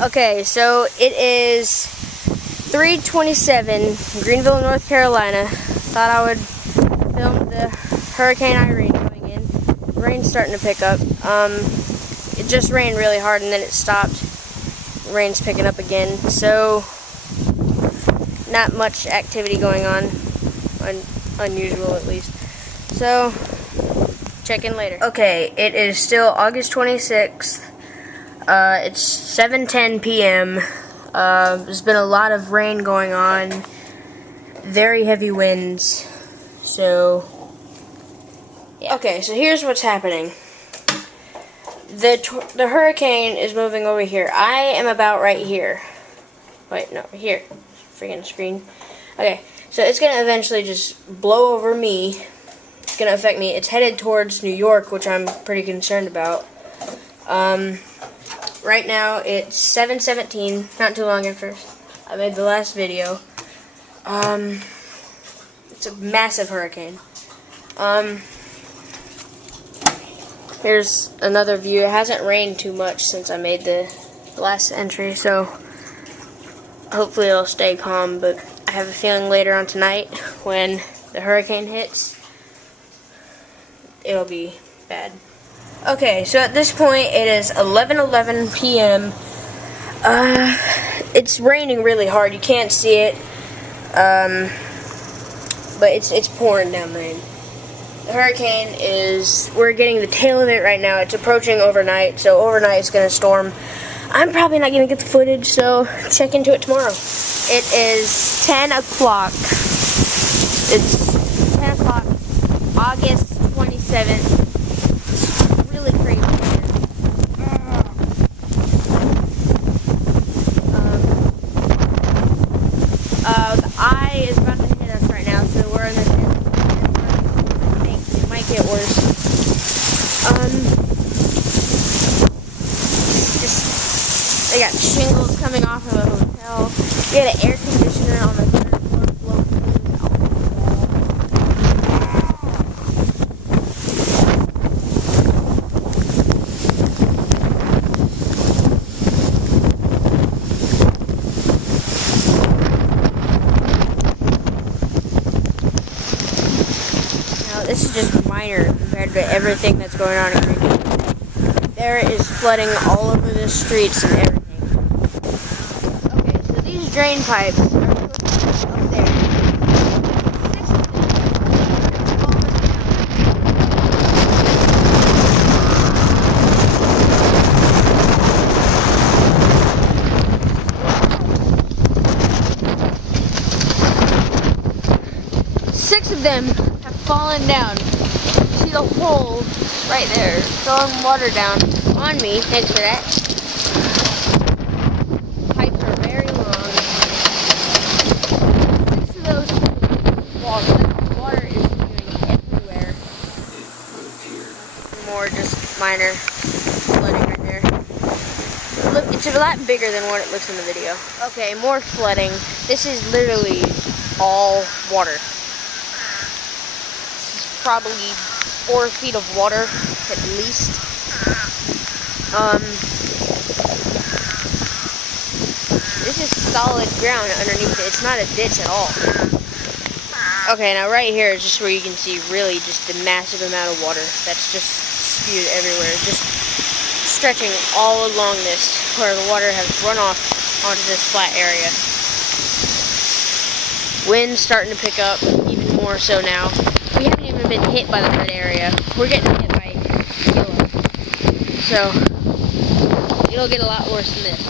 Okay, so it is 3:27, Greenville, North Carolina. Thought I would film the Hurricane Irene coming in. The rain's starting to pick up. It just rained really hard and then it stopped. The rain's picking up again, so not much activity going on, unusual at least. So, check in later. Okay, it is still August 26th. It's 7:10 p.m. There's been a lot of rain going on, very heavy winds, so yeah. Okay, so here's what's happening. The hurricane is moving over here. I am about right here. Wait, no, here. Freaking screen. Okay, so it's gonna eventually just blow over me. It's gonna affect me. It's headed towards New York, which I'm pretty concerned about. Right now it's 7:17, not too long after I made the last video. It's a massive hurricane. Here's another view. It hasn't rained too much since I made the last entry, so hopefully it'll stay calm, but I have a feeling later on tonight when the hurricane hits, it'll be bad. Okay, so at this point it is 11:11 p.m. It's raining really hard. You can't see it, but it's pouring down rain. The hurricane we're getting the tail of it right now. It's approaching overnight, so overnight it's gonna storm. I'm probably not gonna get the footage, so check into it tomorrow. It is 10 o'clock. It's 10 o'clock, August 27th. Really crazy. The eye is about to hit us right now, so we're in the I think it might get worse. They got shingles coming off of a hotel. We had an air conditioner on the third floor blowing things off the Now, this is just minor compared to everything that's going on in Greenville. There is flooding all over the streets and everything. Okay, so these drain pipes are up there. 6 of them have fallen down. See the hole right there, throwing water down on me. Thanks for that. Pipes are very long. 6 of those water is going everywhere. More just minor flooding right there. Look, it's a lot bigger than what it looks in the video. Okay, more flooding. This is literally all water. Probably 4 feet of water at least. This is solid ground underneath it. It's not a ditch at all. Okay, now right here is just where you can see really just the massive amount of water that's just spewed everywhere, just stretching all along this where the water has run off onto this flat area. Wind's starting to pick up even more so now. We haven't even been hit by the red area. We're getting hit by yellow. So, it'll get a lot worse than this.